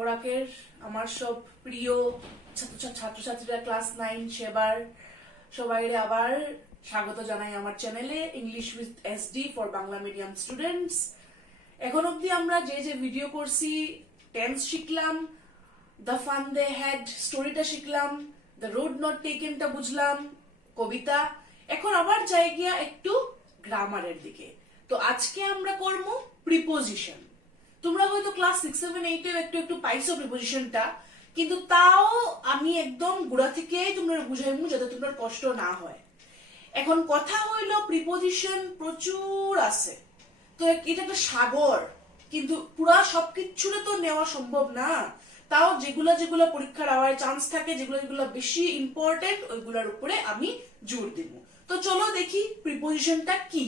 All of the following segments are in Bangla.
বরাকের আমার সব প্রিয় ছাত্রছাত্রীরা ক্লাস 9 সেবার সবাইরে আবার স্বাগত জানাই আমার চ্যানেলে English with SD for Bangla medium students. এখন অবধি আমরা যে যে ভিডিও করছি, টেন্স শিখলাম, দ্য ফান দে হ্যাড স্টোরিটা শিখলাম, দ্য রোড নট টেকেনটা বুঝলাম, কবিতা। এখন আবার যাই গিয়া একটু গ্রামারের দিকে। তো আজকে আমরা করব প্রিপোজিশন। তোমরা হয়তো ক্লাস 6, 7, 8 এ একটু একটু পাইছো প্রিপোজিশনটা, কিন্তু তাও আমি একদম গোড়া থেকেই তোমরা বুঝাইমু যাতে তোমার কষ্ট না হয়। এখন কথা হইলো প্রিপোজিশন প্রচুর আছে, তো এটা একটা সাগর, কিন্তু পুরা সবকিছুরে তো নেওয়া সম্ভব না। তাও যেগুলা যেগুলা পরীক্ষার আওয়ার চান্স থাকে, যেগুলা বেশি ইম্পর্টেন্ট, ওইগুলোর উপরে আমি জোর দিব। তো চলো দেখি প্রিপোজিশনটা কি।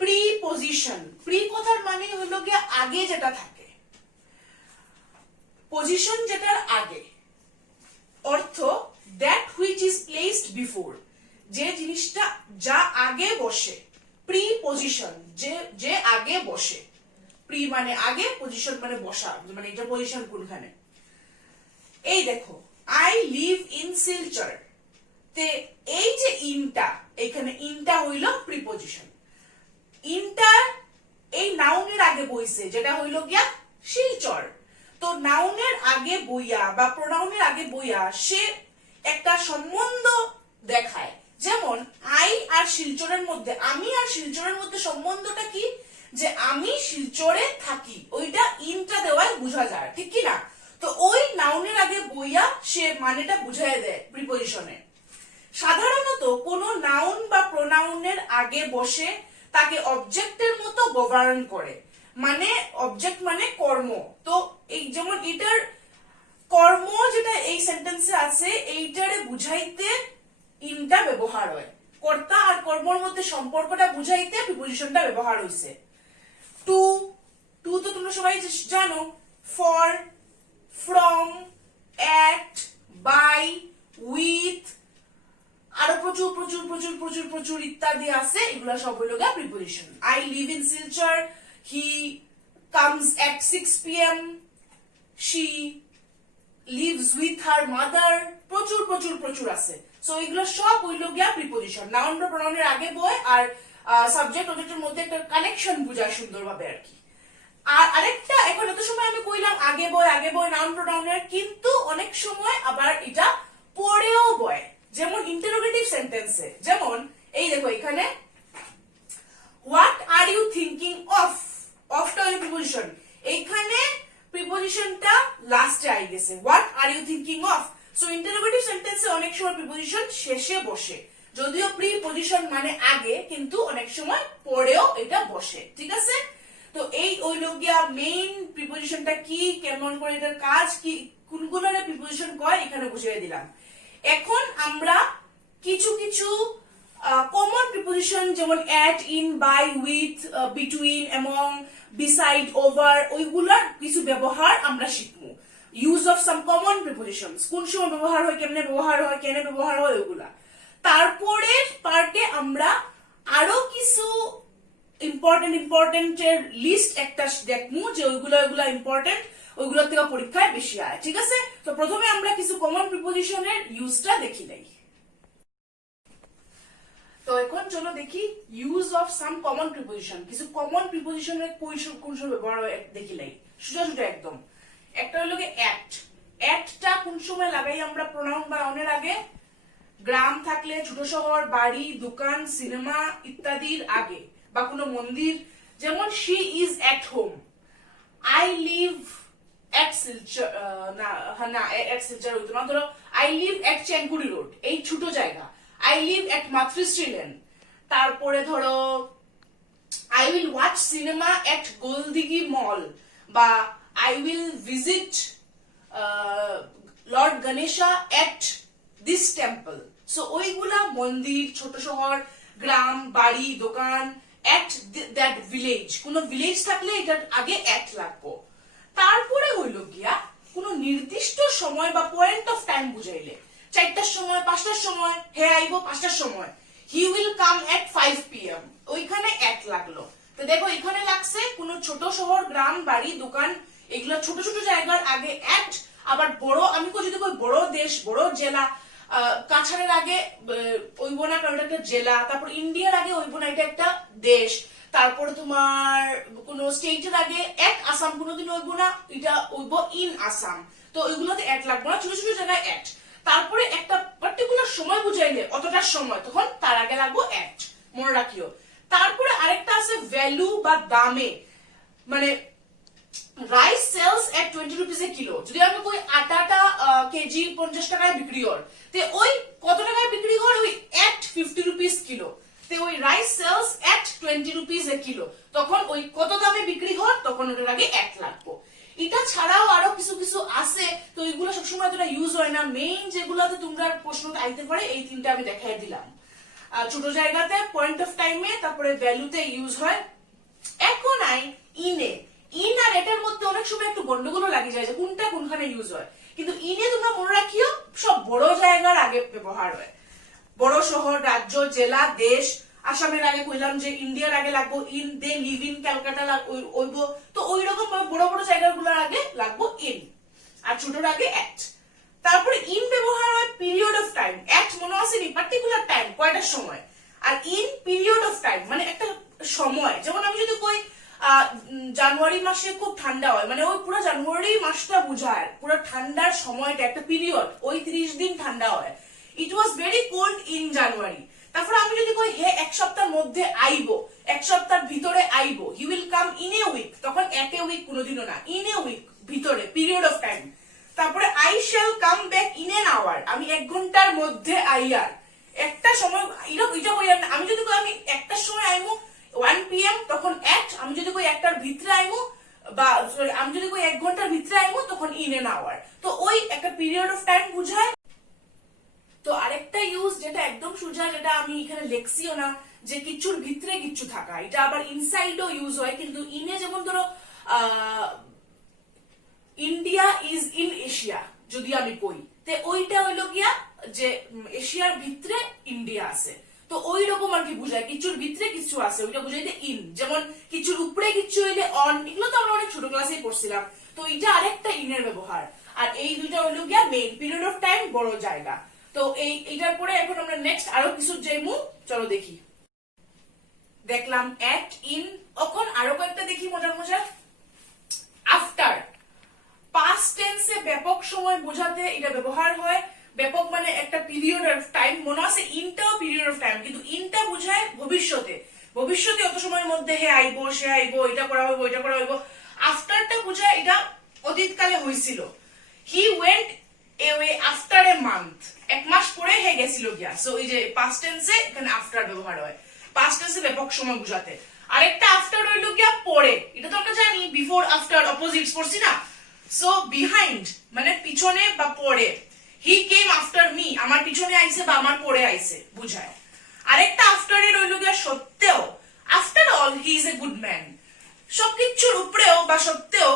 প্রিপোজিশন, প্রি কথার মানে হলো গিয়ে আগে যেটা থাকে, পজিশন যেটার আগে, অর্থ that which is placed before, যে জিনিসটা যা আগে বসে। প্রিপোজিশন যে আগে বসে। প্রি মানে আগে, পজিশন মানে বসা, মানে এটা পজিশন কোনখানে। এই দেখো, আই লিভ ইন শিলচর, তে এই যে ইনটা, এখানে ইনটা হইল প্রিপোজিশন। ইনটা এই নাউনের আগে বইছে, যেটা হইল গিয়া শিলচর। তো নাউনের আগে বইয়া বা প্রোনাউনের আগে বইয়া সে একটা সম্বন্ধ দেখায়। যেমন আই আর শিলচরের মধ্যে, আমি আর শিলচরের মধ্যে সম্বন্ধটা কি, যে আমি শিলচরে থাকি, ওইটা ইনটা দেওয়ায় বোঝা যায়, ঠিক কি না? তো ওই নাউনের আগে বইয়া সে মানেটা বুঝায় দেয় প্রিপোজিশনে। সাধারণত কোন নাউন বা প্রোনাউনের আগে বসে তাকে অবজেক্টের মতো গভর্ন করে, মানে অবজেক্ট মানে কর্ম। তো এই যেমন এটার কর্ম যেটা এই সেন্টেন্সে আছে, এইটারে বুঝাইতে ইনটা ব্যবহার হয়। কর্তা আর কর্মর মধ্যে সম্পর্কটা বুঝাইতে প্রিপোজিশনটা ব্যবহার হইছে। টু, টু তো তোমরা সবাই জানো। For, from, at, by, with, আরো প্রচুর প্রচুর প্রচুর প্রচুর প্রচুর ইত্যাদি আছে, এগুলা সব হইল গা preposition. I live in Silchar, he comes at 6 PM, she lives with her mother, প্রচুর প্রচুর প্রচুর আছে। সো এগুলো সব হইল গিয়া প্রিপোজিশন। নাউন বা প্রোনাউনের আগে বয়, আর সাবজেক্ট অবজেক্টের মধ্যে একটা কানেকশন বুঝায় সুন্দরভাবে আর কি। আর আরেকটা, এখন এত সময় আমি কইলাম আগে বয় নাউন প্রোনাউনের, কিন্তু অনেক সময় আবার এটা পরেও বয়। যেমন ইন্টারোগেটিভ সেন্টেন্সে, যেমন এই দেখো এখানে what are you thinking of, অফটা হলো প্রিপোজিশন। এইখানে প্রিপোজিশনটা লাস্টে আই গেছে, what are you thinking of. So interrogative সেন্টেন্সে অনেক সময় প্রিপোজিশন শেষে বসে, যদিও প্রিপোজিশন মানে আগে, কিন্তু অনেক সময় পরেও এটা বসে, ঠিক আছে? তো এই হইল গিয়া মেইন প্রিপোজিশনটা কি, কেমন করে এটার কাজ কি, কোনগুলোরে প্রিপোজিশন কয়, এখানে বুঝিয়ে দিলাম। এখন আমরা কিছু কিছু কমন প্রিপোজিশন, যেমন at, in, by, with, between, among, beside, over, ওইগুলার কিছু ব্যবহার আমরা শিখবো। Use of some common prepositions, কোন সময় ব্যবহার হয়, কেমনে ব্যবহার হয়, কেন ব্যবহার হয়, ওইগুলা। তারপরের পার্টে আমরা আরো কিছু ইম্পর্টেন্ট এর লিস্ট একটা দেখবো, যে ওইগুলা ইম্পর্টেন্ট, ওইগুলোর থেকে পরীক্ষায় বেশি আয়, ঠিক আছে? তো প্রথমে আমরা কিছু কমন প্রিপোজিশনের ইউজটা দেখি নাই। তো এখন চলো দেখি use of some common preposition. কিছু কমন প্রিপোজিশনের কোন সময় ব্যবহার হয় দেখি নাই, সোজা একদম। একটা হলো এট। এটটা কোন সময় লাগাই আমরা প্রোনাউন বা নাউনের আগে? গ্রাম থাকলে, ছোট শহর, বাড়ি, দোকান, সিনেমা ইত্যাদির আগে, বা কোনো মন্দির। যেমন she is at home, I live at Silchar, না এট শিলচর হইতো না, ধরো I live at Chengkuri road, এই ছোট জায়গা। I live at Matrishri lane. তারপরে ধরো I will watch cinema at Goldighi mall, বা I will visit lord Ganesha at this temple. So ওইগুলা মন্দির, ছোট শহর, গ্রাম, বাড়ি, দোকান। এট দ্যাট ভিলেজ, কোন ভিলেজ থাকলে এটার আগে এট লাগবো। তারপরে হইল গিয়া কোন নির্দিষ্ট সময় বা পয়েন্ট অফ টাইম বুঝাইলে, 4টার সময়, 5টার সময়, হে আইবো 5টার সময়। হি উইল কাম এট 5 PM, ওইখানে এট লাগলো। তো দেখো এখানে লাগছে কোন ছোট শহর, গ্রাম, বাড়ি, দোকান, এগুলো ছোট ছোট জায়গার আগে এট। আবার বড়, আমি যদি কই বড় দেশ, বড় জেলা, কাছাড়ের আগে ওইব না, কারণ এটা একটা জেলা। তারপর ইন্ডিয়ার আগে ওইব না, এটা একটা দেশ। তারপর তোমার কোন স্টেটের আগে এক আসাম কোনোদিন ওইব না, এটা ওইব ইন আসাম। তো ওইগুলোতে এট লাগবে না, ছোট ছোট জায়গায় এট। তারপরে একটা পার্টিকুলার সময় বুঝাইলে অতটা সময়, তখন তার আগে লাগবো এট, মনে রাখিও। তারপরে আরেকটা আছে ভ্যালু বা দামে, মানে rice sells at 20 rupees a kilo. যদি আমি কই আটাটা কেজি 50 টাকায় বিক্রি হয়, তে ওই কত টাকায় বিক্রি হয়, ওই এট 50 রুপিস কিলো। তে ওই rice sells at 20 rupees a kilo, তখন ওই কত দামে বিক্রি হয়, তখন ওটার আগে এট লাগবো। এটা ছাড়াও আরো কিছু কিছু আছে, তো এইগুলো সবসময় তোরা ইউজ হয় না। মেইন যেগুলোতে তোমরা প্রশ্নটা আইতে পারে, এই তিনটা আমি দেখাই দিলাম। ছোট জায়গাতে, পয়েন্ট অফ টাইমে, তারপরে ভ্যালুতে ইউজ হয়। এখন আই ইনে, ইন আর এটার মধ্যে অনেক সময় একটু গন্ডগোল লাগে যায় যে কোনটা কোনখানে ইউজ হয়। কিন্তু ইনে তোমরা মনে রাখিও সব বড় জায়গার আগে ব্যবহার হয়। বড় শহর, রাজ্য, জেলা, দেশ। আসামের আগে কইলাম যে ইন্ডিয়ার আগে লাগবো in, they live in Calcutta ওইব। তো ওই রকম বড় বড় জায়গাগুলোর আগে লাগবো ইন, আর ছোটর আগে এট। তারপরে ইন ব্যবহার হয় পিরিয়ড অফ টাইম। এট মনে আসেনি পার্টিকুলার টাইম, কয়টার সময়। আর ইন পিরিয়ড অফ টাইম, মানে একটা সময়। যেমন আমি যদি কই জানুয়ারি মাসে খুব ঠান্ডা হয়, মানে ওই পুরো জানুয়ারি মাসটা বুঝায়, পুরো ঠান্ডার সময়টা একটা পিরিয়ড, ওই 30 দিন ঠান্ডা হয়। It was very cold in January. তারপরে আমি যদি কই হে এক সপ্তাহের মধ্যে আইবো, এক সপ্তাহের ভিতরে আইবো, he will come in a week, তখন এট এ উইক কোনোদিনও না, ইন এ উইক, ভিতরে, পিরিয়ড অফ টাইম। তারপরে I shall come back in an hour, আমি 1 ঘন্টার মধ্যে আইয়ার। একটা সময় এটা বইয়ার না, আমি যদি কই আমি একটার সময় আইমু 1 PM, তখন এট। আমি যদি কই একটার ভিতরে আইমু, বা আমি যদি কই 1 ঘন্টার ভিতরে আইমু, তখন ইন এন আওয়ার। তো ওই একটা পিরিয়ড অফ টাইম বুঝায়। তো আরেকটা ইউজ যেটা একদম সোজা, যেটা আমি এখানে লেখছিও না, যে কিচ্ছুর ভিতরে কিচ্ছু থাকা, এটা আবার ইনসাইডও ইউজ হয়। কিন্তু ইনে যেমন ধরো ইন্ডিয়া ইজ ইন এশিয়া যদি আমি কই, তে ওইটা হইলো গিয়া যে এশিয়ার ভিতরে ইন্ডিয়া আছে। তো ওই রকম আর কি বুঝায়, কিছুর ভিতরে কিছু আছে, ওইটা বুঝাইতে ইন। যেমন কিছুর উপরে কিছু হইলে অন, এগুলো তো আমরা অনেক ছোট ক্লাসেই পড়ছিলাম। তো এটা আরেকটা ইনের ব্যবহার। আর এই দুইটা হইলো গিয়া মেইন, পিরিয়ড অফ টাইম, বড় জায়গা। তো এইটার পরে এখন আমরা নেক্সট আরো কিছু যাইমু, চলো দেখি। দেখলাম এট, ইন। এখন আরো কয়েকটা দেখি মজার মজার। আফটার, পাস্ট টেন্সে ব্যাপক সময় বোঝাতে এটা ব্যবহার হয়। ব্যাপক মানে একটা পিরিয়ড অফ টাইম, মনে আছে ইনটাও পিরিয়ড অফ টাইম, কিন্তু ইনটা বোঝায় ভবিষ্যতে। ভবিষ্যতে অত সময়ের মধ্যে হে আইবো, সে আইবো, এটা করা হইবো, এটা করা হইবো। আফটারটা বোঝায় এটা অতীতকালে হয়েছিল। He went away after a month, 1 মাস পরে হে গেছিল গিয়া। সো এই যে পাস্ট টেন্সে এখানে আফটার ব্যবহার হয়, পাস্ট টেন্সে ব্যাপক সময় বোঝাতে। আরেকটা আফটার হইলো গিয়া পরে, এটা তো আমরা জানি বিফোর আফটার অপোজিটস পড়ছি না। সো বিহাইন্ড মানে পিছনে বা পরে। হি কেম আফটার মি, আমার পিছনে আইছে বা আমার পরে আইছে বুঝায়। আরেকটা আফটার এর হইলো গিয়া সত্ত্বেও। After all he is a good man, সবকিছুর উপরেও বা সত্ত্বেও,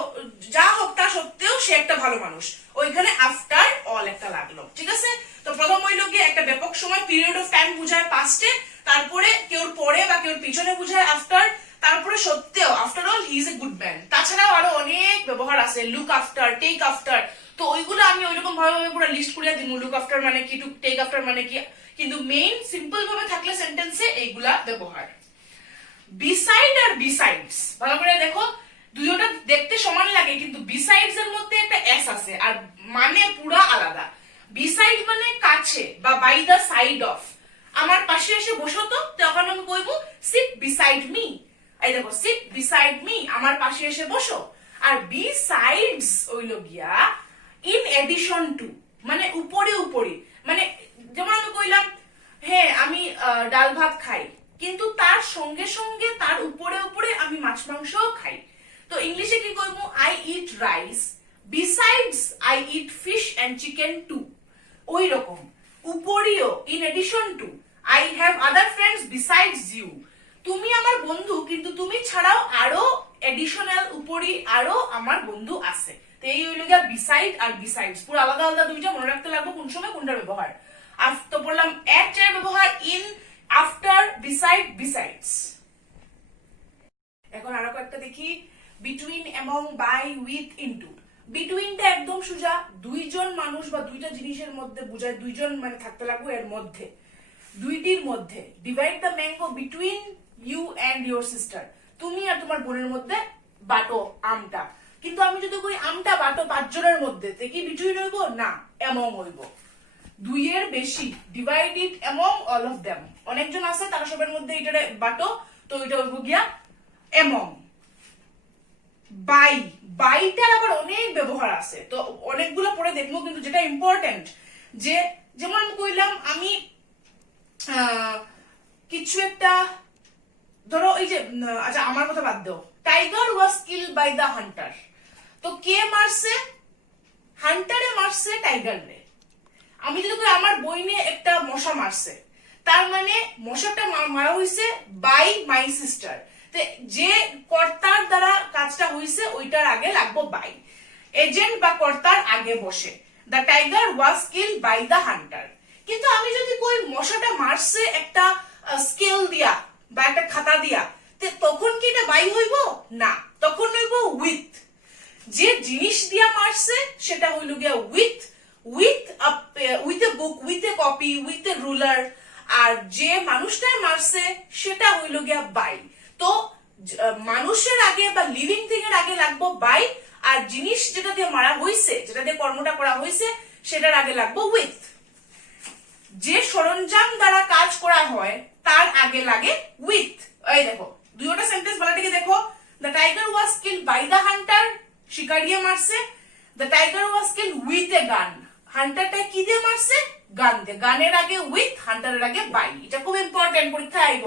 যা হোক তা সত্ত্বেও সে একটা ভালো মানুষ। ওইখানে আফটার অল একটা লাগলো, ঠিক আছে। তো প্রথম হইলো গিয়ে একটা ব্যাপক সময়, পিরিয়ড অফ টাইম বুঝায় পাস্টে। তারপরে কেউর পরে বা কেউর পিছনে বুঝায় আফটার। তারপরে সত্ত্বেও, after all he is a good man. তাছাড়াও আরো অনেক ব্যবহার আছে, লুক আফটার, টেক আফটার। তো ওইগুলো আমি ওইরকম ভাবে পুরো লিস্ট করে দিব, লুক আফটার মানে কি, টেক আফটার মানে কি। কিন্তু মেইন সিম্পল ভাবে থাকলে সেন্টেন্সে এইগুলা ব্যবহার। বিসাইড আর বিসাইডস, ভালো করে দেখো, দুইটা দেখতে সমান লাগে, কিন্তু বিসাইডস এর মধ্যে একটা এস আছে, আর মানে পুরা আলাদা। বিসাইড মানে কাছে বা বাই দা সাইড অফ। আমার পাশে এসে বসো তো, তখন আমি কইবো সিট বিসাইড মি। এই দেখো, সিট বিসাইড মি, আমার পাশে এসে বসো। আর বিসাইডস হইল গিয়া ইন এডিশন টু, মানে উপরে উপরে। মানে যেমন আমি কইলাম হ্যাঁ আমি ডাল ভাত খাই, কিন্তু তার সঙ্গে সঙ্গে তার উপরে উপরে আমি মাছ মাংসও খাই। তো ইংলিশে কি কইবো, I eat rice besides I eat fish and chicken too. ওই রকম উপরিও, in addition to. I have other friends besides you, তুমি আমার বন্ধু, কিন্তু তুমি ছাড়াও আরো এডিশনাল উপরি আরো আমার বন্ধু আছে। তো এই হইল গিয়া বিসাইড আর বিসাইডস, পুরো আলাদা আলাদা দুইটা, মনে রাখতে লাগবে কোন সময় কোনটার ব্যবহার। আর তো বললাম এট এর ব্যবহার ইন, আফটার, বিসাইড, বিসাইডস। এখন আরো কয়েকটা দেখি, between, among, by, with, into. বিটুইনটা একদম সোজা, দুইজন মানুষ বা দুইটা জিনিসের মধ্যে বোঝায়, দুইজন মানে থাকতে লাগবে এর মধ্যে, দুইটির মধ্যে। Divide the mango between you and your sister, তুমি আর তোমার বোনের মধ্যে বাটো আমটা। কিন্তু আমি যদি কই আমটা বাটো 5 জনের মধ্যে, তে কি বিটুইন হইব? না, এমং হইব। দুইয়ের বেশি, divide it among all of them, অনেকজন আছে তারা সবার মধ্যে এটারে বাটো, তো এটা হইব গিয়া এমং। বাই, বাইটার আবার অনেক ব্যবহার আছে, তো অনেকগুলো পরে দেখবো, কিন্তু যেটা ইম্পর্টেন্ট, যে যেমন আমি কইলাম আমি কিছু একটা, ধরো এই যে, আচ্ছা আমার কথা বাদ দাও, tiger was killed by the hunter, তো কে মারছে? হান্টারে মারছে টাইগার রে। আমি যদি কই আমার বইনে একটা মশা মারছে, তার মানে মশাটা মারা হইছে বাই মাই সিস্টার, যে কর্তার দ্বারা কাজটা হইছে ওইটার আগে লাগবো বাই। এজেন্ট বা কর্তার আগে বসে, the tiger was killed by the hunter. কিন্তু আমি যদি কই মশাটা মারছে একটা স্কেল দিয়া বা একটা খাতা দিয়া, তখন কি এটা বাই হইব? না, তখন হইব উইথ। যে জিনিস দিয়া মারছে সেটা হইল গিয়া with, with a book, with a copy, with a ruler. আর যে মানুষটাই মারছে সেটা হইল গিয়া বাই। তো মানুষের আগে বা লিভিং থিং এর আগে লাগবো বাই, আর জিনিস যেটা দিয়ে মারা হইছে, যেটা দিয়ে কর্মটা করা হইছে, সেটার আগে লাগবো উইথ। যে সরঞ্জাম দ্বারা কাজ করা হয় তার আগে লাগে উইথ। এই দেখো দুইটা সেন্টেন্স বলাটিকে দেখো, the tiger was killed by the hunter, শিকার দিয়ে মারছে। The tiger was killed with a gun, হান্টারটা কি দিয়ে মারছে? গান দিয়ে। গানের আগে উইথ, হান্টারের আগে বাই। এটা খুব ইম্পর্টেন্ট, পরীক্ষা আইব।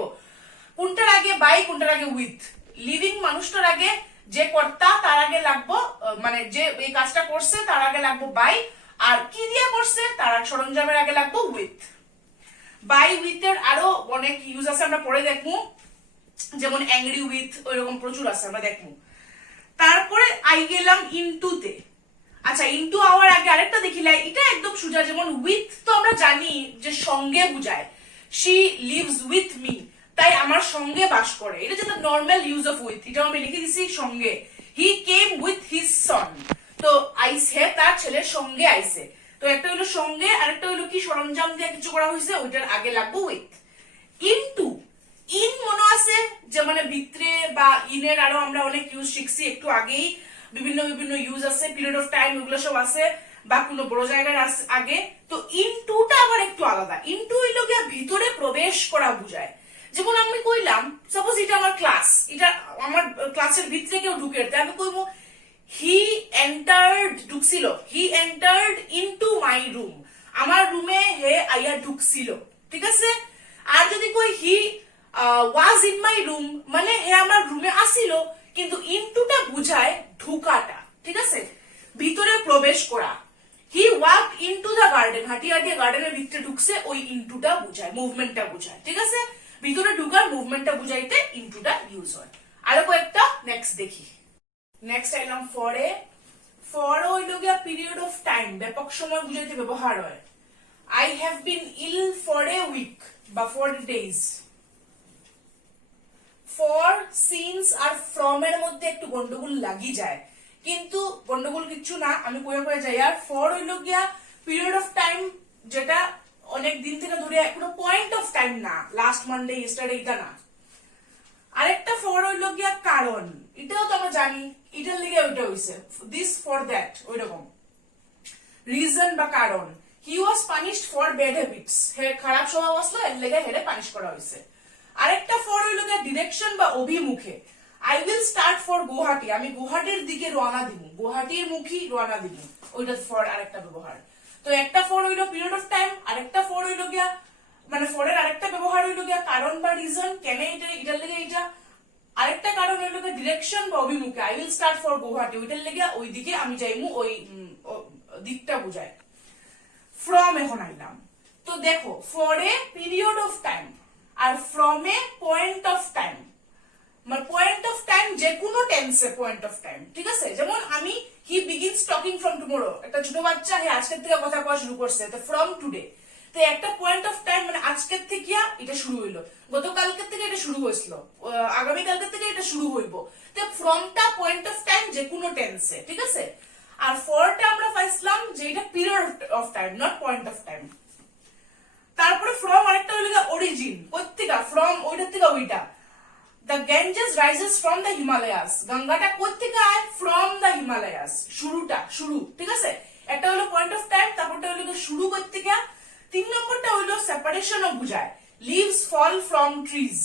কোনটার আগে বাই, কোনটার আগে উইথ? লিভিং মানুষটার আগে যে কর্তা তার আগে লাগবো, মানে যে এই কাজটা করছে তার আগে লাগবো বাই, আর কি দিয়ে করছে তার সরঞ্জামের আগে লাগবো উইথ। বাই উইথ এর আরো অনেক ইউজ আছে, আমরা পরে দেখবো, যেমন অ্যাংরি উইথ, ওইরকম প্রচুর আছে, আমরা দেখবো। তারপরে আই গেলাম ইনটুতে। আচ্ছা, ইনটু আওয়ার আগে আরেকটা দেখিলাই, এটা একদম সোজা, যেমন উইথ তো আমরা জানি যে সঙ্গে বুঝায়, শি লিভস উইথ মি, তাই আমার সঙ্গে বাস করে, এটা যেটা নর্মাল ইউজ অফ উইথ, এটা আমি লিখে দিছি সঙ্গে। হি কেম উইথ হিজ সন, তো আইসে তার ছেলের সঙ্গে আইসে, তো একটা হইলো সঙ্গে, আরেকটা হইলো কি সরঞ্জাম দিয়ে কিছু করা হয়েছে, ওইটার আগে লাগবো উইথ। ইনটু, ইন মনে আছে যে মানে ভিতরে বা ইনের আরো আমরা অনেক ইউজ শিখছি একটু আগেই, বিভিন্ন বিভিন্ন ইউজ আছে, পিরিয়ড অফ টাইম, ওগুলো সব আছে, বা কোনো বড় জায়গার আগে। তো ইনটুটা আবার একটু আলাদা, ইনটু হইলো গিয়া ভিতরে প্রবেশ করা বুঝায়। যেমন আমি কইলাম, সাপোজ এটা আমার ক্লাস, এটা আমার ক্লাসের ভিতরে কেউ ঢুকে, আমি কইবো হি এন্টার্ড, ঢুকছিল, he entered into my room, আমার রুমে হে আইয়া ঢুকছিল, ঠিক আছে। আর যদি কই হি ওয়াজ ইন মাই রুম, মানে হে আমার রুমে আসিল, কিন্তু ইনটুটা বুঝায় ঢুকাটা, ঠিক আছে, ভিতরে প্রবেশ করা। He walk into the garden, হাঁটিয়ে হাঁটিয়ে গার্ডেনের ভিতরে ঢুকছে, ওই ইনটুটা বুঝায়, মুভমেন্টটা বুঝায়, ঠিক আছে। ভিতরে ঢুকার মুভমেন্টটা বুঝাইতে ইনটুটা ইউজ হয়। আরো কয়েকটা নেক্সট দেখি। নেক্সট আইলাম ফরে। ফর হইল গিয়া পিরিয়ড অফ টাইম, ব্যাপক সময় বুঝাইতে ব্যবহার হয়। I have been ill for a week বা ফর ডেজ। ফর, সিন্স আর ফ্রম এর মধ্যে একটু গন্ডগোল লাগি যায়, কিন্তু গন্ডগোল কিচ্ছু না, আমি কয়ে কয়ে যাই। আর ফর হইল গিয়া পিরিয়ড অফ টাইম, যেটা অনেক দিন থেকে ধরে, কোনো পয়েন্ট অফ টাইম না, লাস্ট মানডে, ইয়েস্টারডে, এটা না। আরেকটা ফর হইল গিয়া কারণ, এটাও তো আমরা জানি, এটার লেগে ওইটা হইছে, দিস ফর দ্যাট, ওইরকম রিজন বা কারণ। He was punished for bad habits, হে খারাপ স্বভাব আসলো, এর লেগে হেরে পানিশ করা হয়েছে। আরেকটা ফর হইল গিয়া ডিরেকশন বা অভিমুখে। I will start for Guwahati, আমি গুয়াহাটির দিকে রওনা দিব, গুয়াহাটির মুখী রওনা দিব, ওইটা ফর আরেকটা ব্যবহার। তো একটা ফর হইল পিরিয়ড অফ টাইম, আরেকটা ফর হইল গিয়া, মানে ফরের আরেকটা ব্যবহার হইল গিয়া কারণ বা রিজন, কেন এটা, এটার লেগে এটা। আরেকটা কারণ হইল গিয়া ডিরেকশন বা অভিমুখে, I will start for Guwahati, ওইটার লেগে ওই দিকে আমি যাইমু, ওই দিকটা বুঝায়। ফ্রম এখন আইলাম, তো দেখো ফরে পিরিয়ড অফ টাইম আর ফ্রমে পয়েন্ট অফ টাইম, মানে পয়েন্ট অফ টাইম যে কোনো টেন্সে পয়েন্ট অফ টাইম, ঠিক আছে। যেমন আমি হি বিগিনস টকিং ফ্রম টুমরো, একটা ছোট বাচ্চা হে আজকের থেকে কথা কওয়া শুরু করছে, তো ফ্রম টুডে। তো একটা পয়েন্ট অফ টাইম মানে আজকের থেকে এটা শুরু হইলো, গতকালকের থেকে এটা শুরু হয়েছিল, আগামী কালকের থেকে এটা শুরু হইব। তো ফ্রমটা পয়েন্ট অফ টাইম যে কোনো টেন্সে, ঠিক আছে। আর ফরটা আমরা পাইছিলাম যে এটা period of time, not point of time. তারপরে ফ্রম আরেকটা হইলো অরিজিন, কোত্থেকা, ফ্রম ওইটার থেকে ওইটা। The Ganges rises from the Himalayas, গঙ্গাটা কোত্থেকে আয়, ফ্রম দ্য হিমালয়াস, শুরুটা, শুরু, ঠিক আছে। একটা হলো পয়েন্ট অফ টাইম, তারপরটা হলো শুরু কোত্থেকে। 3 নম্বরটা হলো সেপারেশনও বুঝায়, লিভস ফল ফ্রম ট্রিজ,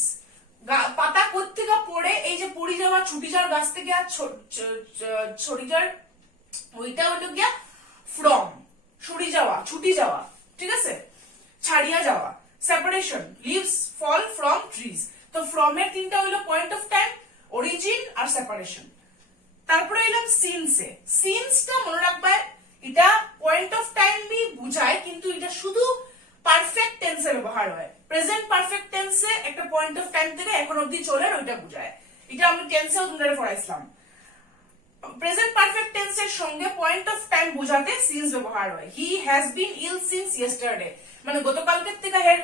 পাতা কোত্থেকে পড়ে, এই যে পড়ি যাওয়া, ছুটি যাওয়ার গাছ থেকে ছড়ি যাওয়ার, ওইটা হলো গিয়া ফ্রম, সরি যাওয়া, ছুটি যাওয়া, ঠিক আছে, ছাড়িয়া যাওয়া, separation, leaves fall from trees. তো ফ্রম এর 3টা হইলো পয়েন্ট অফ টাইম, অরিজিন আর সেপারেশন। তারপরে এলাম সিন্সে। সিন্সটা মনে রাখবা, এটা পয়েন্ট অফ টাইম বি বুঝায়, কিন্তু এটা শুধু পারফেক্ট টেন্সে ব্যবহার হয়। প্রেজেন্ট পারফেক্ট টেন্সে একটা পয়েন্ট অফ টাইম থেকে এখন অবধি চলে ওইটা বুঝায়। এটা আমি টেন্সেও তোমরা পড়াইছিলাম। প্রেজেন্ট পারফেক্ট টেন্সের সঙ্গে পয়েন্ট অফ টাইম বোঝাতে সিন্স ব্যবহার হয়। He has been ill since yesterday, মানে গতকালকের থেকে হের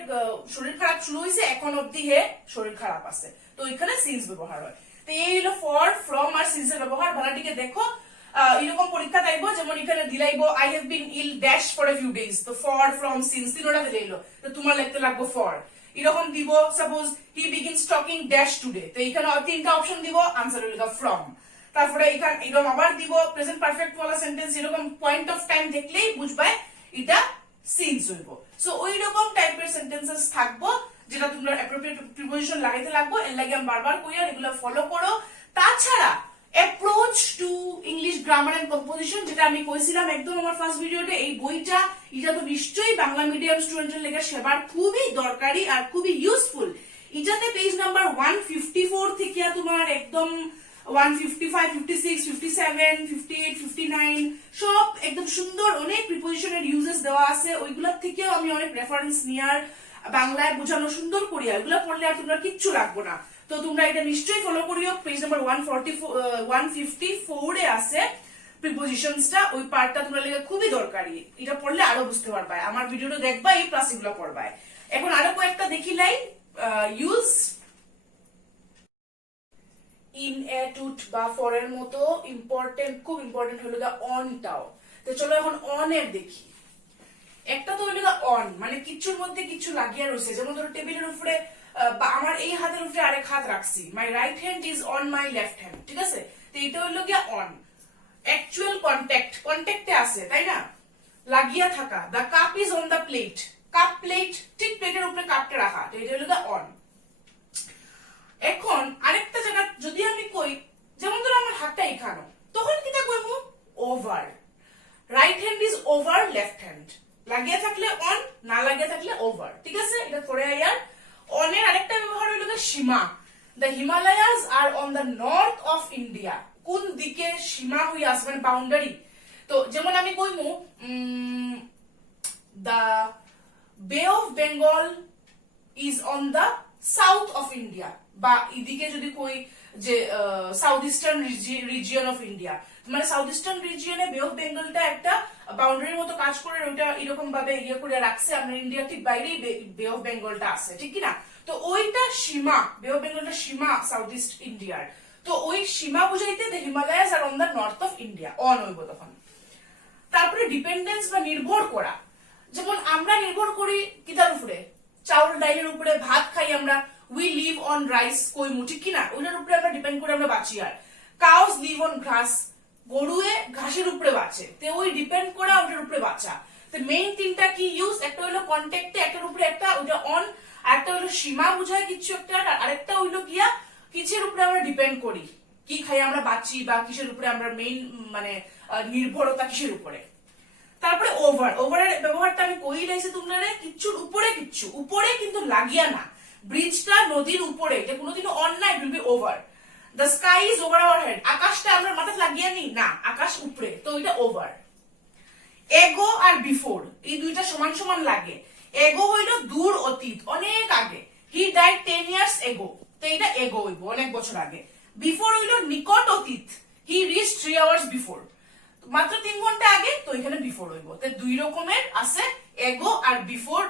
শরীর খারাপ শুরু হয়েছে, এখন অবধি হে শরীর খারাপ আছে, তো এখানে সিন্স ব্যবহার হয়। তো এই হলো ফর, ফ্রম আর সিন্সের ব্যবহার। বানাটিকে দেখো, এরকম পরীক্ষা থাকবো, যেমন এখানে দিলাইবো I have been ill dash for a few days, তো ফর, ফ্রম, সিন্স তিনটা দিলাইলো, তো তোমার লিখতে লাগবো ফর। এরকম দিব, suppose he begins talking dash today, তো এখানে 3টা অপশন দিব, আনসার হলো ফ্রম। তারপরে এখানে এরকম আবার দিব প্রেজেন্ট পারফেক্ট ওয়ালা সেন্টেন্স, এরকম পয়েন্ট অফ টাইম দেখলেই বুঝবাই এটা সিন্স হইব। সো ওই রকম টাইপের সেন্টেন্সেস থাকবো, যেটা তোমরা অ্যাপ্রোপ্রিয়েট প্রিপোজিশন লাগাইতে লাগবো। এর লাগে আমি বারবার কই, আর এগুলো ফলো করো। তাছাড়া approach to English grammar and composition, যেটা আমি কইছিলাম একদম আমার ফার্স্ট ভিডিওতে, এই বইটা এটা তো নিশ্চয়ই বাংলা মিডিয়াম স্টুডেন্টের লেগে সেবার খুবই দরকারি আর খুবই ইউজফুল। এটাতে পেজ নাম্বার 154 থেকে তোমার একদম 155, 56, 57, 58, 59 সব একদম সুন্দর অনেক প্রিপোজিশনের ইউজেস দেওয়া আছে। ওইগুলোর থেকেও আমি অনেক রেফারেন্স নিয়ার বাংলায় বোঝানো সুন্দর করিয়া, এগুলো পড়লে আর তোমরা কিচ্ছু রাখবো না। তো তোমরা এটা নিশ্চয়ই ফলো করিও। পেজ নাম্বার 154 এ আছে প্রিপোজিশনসটা, ওই পার্টটা তোমরা লেগে খুবই দরকারি। এটা পড়লে আরো বুঝতে পারবা, আমার ভিডিওটা দেখবা, এই প্লাস এগুলো পড়বা। এখন আরো কয়েকটা দেখিলাই ইউজ। ইন এ টুট বা ফর এর মতো ইম্পর্টেন্ট, খুব ইম্পর্টেন্ট হলো অনটাও। তো চলো এখন অন এর দেখি। একটা তো হলো অন, মানে কিচ্ছুর মধ্যে কিছু লাগিয়ে রয়েছে, যেমন ধরো টেবিলের উপরে বা আমার এই হাতের উপরে আরেক হাত রাখছি, my right hand is on my left hand, ঠিক আছে। তো এটা হলো গিয়া অন। অ্যাকচুয়াল কন্ট্যাক্ট, কন্ট্যাক্টে আছে, তাই না, লাগিয়ে থাকা। The cup is on the plate, cup plate, ঠিক প্লেটের উপরে কাপটা রাখা, তো এটা হলো অন। এখন আরেকটা জায়গা যদি আমি কই, যেমন ধরো আমার হাতটা এখানো, তখন কিটা কইমু over, right hand is over left hand, লাগিয়ে থাকলে অন, না লাগিয়ে থাকলে ওভার, ঠিক আছে। এটা পরে আয়ার অনের আরেকটা ব্যবহার হইল সীমা। The Himalayas R on the north of India, কোন দিকে সীমা হইয়া আছে, মানে বাউন্ডারি। তো যেমন আমি কইমু দ্য বে of Bengal is on the south of India, বা এদিকে যদি কই যে south eastern region of India, মানে সাউথ ইস্টার্ন রিজিয়নে বে অফ বেঙ্গলটা একটা বাউন্ডারির মতো কাজ করে, ওইটা এরকম ভাবে ইয়ে করে রাখছে, আমরা ইন্ডিয়া ঠিক বাইরেই বে অফ বেঙ্গলটা আছে, ঠিক কিনা। তো ওইটা সীমা, বে অফ বেঙ্গলটা সীমা সাউথ ইস্ট ইন্ডিয়ার। তো ওই সীমা বুঝাইতে the Himalayas R on the north of India, on হইব তখন। তারপরে ডিপেন্ডেন্স বা নির্ভর করা, যেমন আমরা নির্ভর করি কিতার উপরে, চাউল ডাইলের উপরে, ভাত খাই আমরা, উই লিভ অন রাইস কইমু, ঠিক কিনা, ওইটার উপরে আমরা ডিপেন্ড করে আমরা বাঁচি। আর কাউস লিভ অন ঘাস, গরুয়ে ঘাসের উপরে বাঁচে, তো ওই ডিপেন্ড করা ওটার উপরে বাঁচা। তো মেইন তিনটা কি ইউজ, একটা হলো কন্ট্যাক্টে, একটার উপরে একটা, ওইটা অন, আর একটা হলো সীমা বুঝায় কিছু একটা, আরেকটা হইলো গিয়া কিসের উপরে আমরা ডিপেন্ড করি, কি খাই আমরা বাঁচি, বা কিসের উপরে আমরা মেইন মানে নির্ভরতা কিসের উপরে। তারপরে ওভার, ওভারের ব্যবহারটা আমি কই লাইছি তোমরা, কিচ্ছুর উপরে, কিচ্ছু উপরে কিন্তু লাগিয়া না, ব্রিজটা নদীর উপরে, এটা কোনোদিনও অন না, it will be over. The sky is over our head, আকাশটা আমরা মাথায় লাগিয়ে নি না, আকাশ উপরে, তো এটা ওভার। এগো আর বিফোর এই দুইটা সমান সমান লাগে। এগো হইল দূর অতীত, অনেক আগে, হি ডাইড 10 years এগো, তো এটা এগো হইব, অনেক বছর আগে। বিফোর হইল নিকট অতীত, হি রিচ 3 hours বিফোর, মাত্র 3 ঘন্টা আগে, তো এখানে বিফোর হইব। তো দুই রকমের আছে এগো আর বিফোর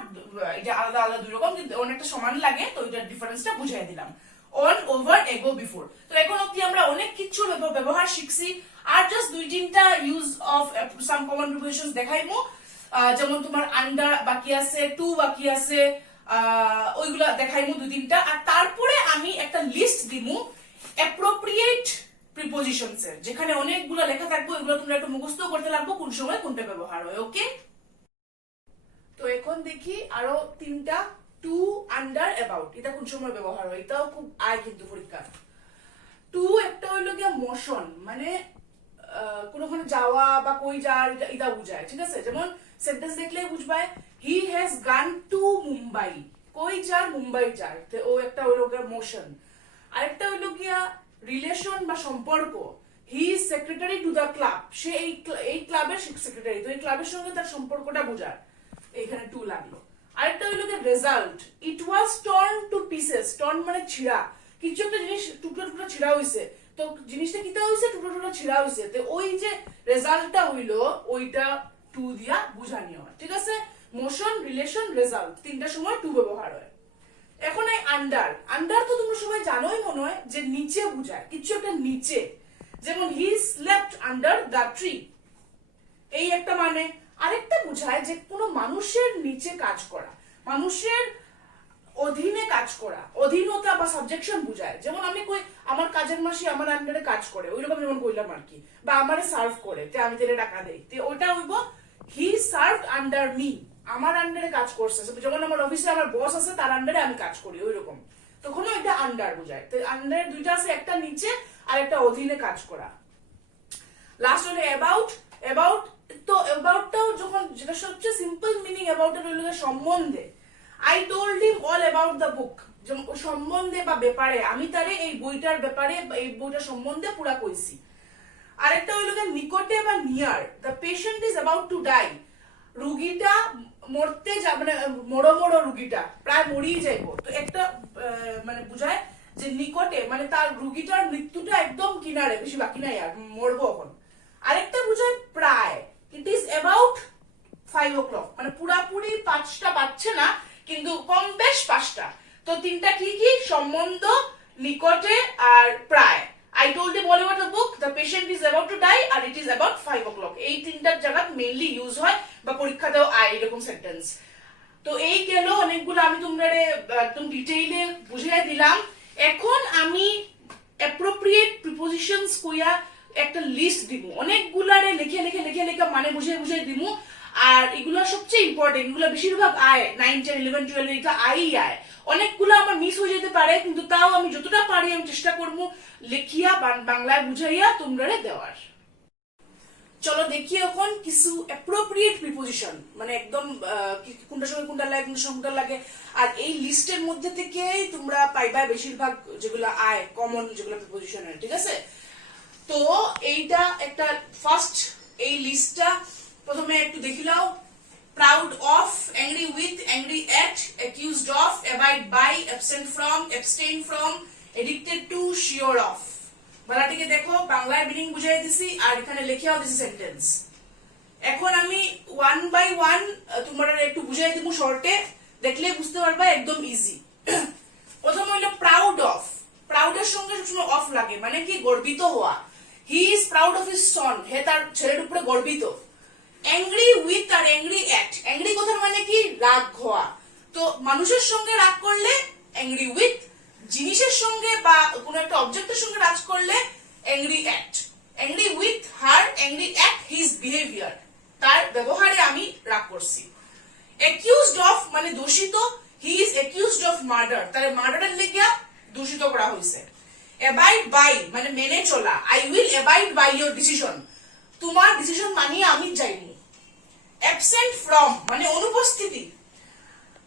এটা আলাদা আলাদা দুই রকম, কিন্তু অনেকটা সমান লাগে, তো এটার ডিফারেন্সটা বুঝিয়ে দিলাম। অন, ওভার, এগো, বিফোর। তো এখন অব্দি আমরা অনেক কিছু ব্যবহার শিখছি, আর জাস্ট দুই তিনটা use of some common prepositions দেখাইমু। যেমন তোমার আন্ডার বাকি আছে, টু বাকি আছে, ওইগুলা দেখাইমু দুই তিনটা, আর তারপরে আমি একটা লিস্ট দিমু অ্যাপ্রোপ্রিয়েট প্রিপোজিশনস এর, যেখানে অনেকগুলো লেখা থাকবে, ওইগুলো তোমরা একটু মুখস্থ করতে লাগবে কোন সময় কোনটা ব্যবহার হয়। ওকে, তো এখন দেখি আরো তিনটা। টু, আন্ডার, অ্যাবাউট, এটা কোন সময় ব্যবহার হয়, এটাও খুব আয় কিন্তু পরীক্ষা। টু একটা হইলো গিয়া মোশন, মানে কোনোখানে যাওয়া বা কই যাওয়ার এটা বুঝায়, ঠিক আছে? যেমন সেন্টেন্স দেখলে বুঝবাই, he has gone to Mumbai, কই যার, মুম্বাই যার, ও একটা হইলো গিয়া মোশন। আরেকটা হইলো গিয়া রিলেশন বা সম্পর্ক, he is secretary to the club, সে এই ক্লাবের সেক্রেটারি, তো এই ক্লাবের সঙ্গে তার সম্পর্কটা বোঝার, এইখানে টু লাগলো। আরেকটা হইলো গিয়া রেজাল্ট, ইট ওয়াজ টর্ন টু পিসেস, টর্ন মানে ছিঁড়া, কিছু একটা জিনিস টুকরা টুকরা ছিঁড়া হইছে, তো জিনিসটা কিটা হইছে, টুকরা টুকরা ছিঁড়া হইছে, তো ওই যে রেজাল্টটা হইলো ওইটা টু দিয়া বুঝানি হয়, ঠিক আছে? মোশন, রিলেশন, রেজাল্ট, তিনটা সময় টু ব্যবহার হয়। এখন এই আন্ডার, আন্ডার তো তোমরা সবাই জানোই মনে হয় যে নিচে বুঝায়, কিছু একটা নিচে, যেমন he slept under the tree, এই একটা মানে। আরেকটা বুঝায় যে কোনো মানুষের নিচে কাজ করা, মানুষের অধীনে কাজ করা, অধীনতা বা সাবজেকশন বুঝায়। যেমন আমি কই আমার কাজের মাসি আমার আন্ডারে কাজ করে, ওইরকম যেমন কইলাম আর কি, বা আমারে সার্ভ করে, তে আমি তেরে টাকা দেই, তে ওইটা হইব হি সার্ভড আন্ডার মি, আমার আন্ডারে কাজ করছে। যেমন আমার অফিসে আমার বস আছে, তার আন্ডারে আমি কাজ করি, ওইরকম, তখনও এটা আন্ডার বুঝায়। তো আন্ডার দুইটা আছে, একটা নিচে আর একটা অধীনে কাজ করা। লাস্ট হলো অ্যাবাউট, অ্যাবাউট, তো অ্যাবাউটটাও যখন, যেটা সবচেয়ে সিম্পল মিনিং অ্যাবাউট এর হলো সম্বন্ধে, I told him all about the book, সম্বন্ধে বা ব্যাপারে, আমি তারে এই বইটার ব্যাপারে, এই বইটার সম্বন্ধে পুরা কইছি। আরেকটা হইলো নিকটে বা near, the patient is about to die, রুগীটা মরতে যা, মানে মরো মরো রুগীটা প্রায় মরিয়ে যাইব, তো একটা মানে বুঝায় যে নিকটে, মানে তার রুগীটার মৃত্যুটা একদম কিনারে, বেশি বাকি নাই আর মরবো এখন। আরেকটা বুঝায় প্রায়, ইট ইজ অ্যাবাউট 5 o'clock, মানে পুরাপুরি 5টা বাজছে না, কিন্তু কম বেশ 5টা। তো তিনটা কি কি, সম্বন্ধ, নিকটে আর প্রায়। I told him all about the book, the patient is about to die, R it is about 5 o'clock, এই তিনটার জায়গা মেইনলি ইউজ হয় বা পরীক্ষাতেও আয় এরকম সেন্টেন্স। তো এই গেল অনেকগুলো, আমি তোমরা একদম ডিটেইলে বুঝিয়ে দিলাম। এখন আমি অ্যাপ্রোপ্রিয়েট প্রিপোজিশনস কইয়া একটা লিস্ট দিব, অনেকগুলারে লিখে লিখে লিখে লিখে মানে বুঝিয়ে বুঝিয়ে দিব, আর এগুলো সবচেয়ে ইম্পর্টেন্ট, এগুলো বেশিরভাগ আয় 9, 10, 11, 12 এটা আয়, অনেকগুলো আমার মিস হয়ে যেতে পারে, কিন্তু তাও আমি যতটা পারি আমি চেষ্টা করবো লিখিয়া বাংলায় বুঝাইয়া তোমরা দেওয়ার। চলো দেখি এখন কিছু অ্যাপ্রোপ্রিয়েট প্রিপোজিশন, মানে একদম কোনটা সময় কোনটা লাগে, কোনটা সময় কোনটা লাগে, আর এই লিস্টের মধ্যে থেকেই তোমরা পাইবা বেশিরভাগ যেগুলো আয় কমন, যেগুলো প্রিপোজিশনের, ঠিক আছে? তো এইটা একটা ফার্স্ট, এই লিস্টটা প্রথমে একটু দেখিলাও। proud of, angry with, angry at, accused of, abide by, absent from, abstain from, addicted to, sure of। বাংলাটিকে দেখো, বাংলায় মিনিং বুঝাই দিছি আর এখানে লিখেও দিছি সেন্টেন্স। এখন আমি 1 by 1 তোমরা একটু বুঝাই দিব শর্টে, দেখলে বুঝতে পারবা, একদম ইজি। প্রথম হইলো প্রাউড অফ, প্রাউডের সঙ্গে সবসময় অফ লাগে, মানে কি গর্বিত হওয়া, he is proud of his son, হে তার ছেলের উপরে গর্বিত। অ্যাংরি উইথ আর অ্যাংরি অ্যাট, অ্যাংরি কথার মানে কি রাগ হওয়া, তো মানুষের সঙ্গে রাগ করলে অ্যাংরি উইথ, জিনিসের সঙ্গে বা কোনো একটা অবজেক্টের সঙ্গে রাগ করলে angry at. Angry with her, angry at his behaviour, তার ব্যবহারে আমি রাগ করছি। অ্যাকিউজড অফ মানে দোষিত, he is accused of murder, তার মার্ডারের লেগে দূষিত করা হয়েছে। অ্যাবাইড বাই মানে মেনে চলা, I will abide by your decision, তোমার ডিসিশন মানিয়ে আমি যাইনি। অ্যাবসেন্ট ফ্রম মানে অনুপস্থিতি,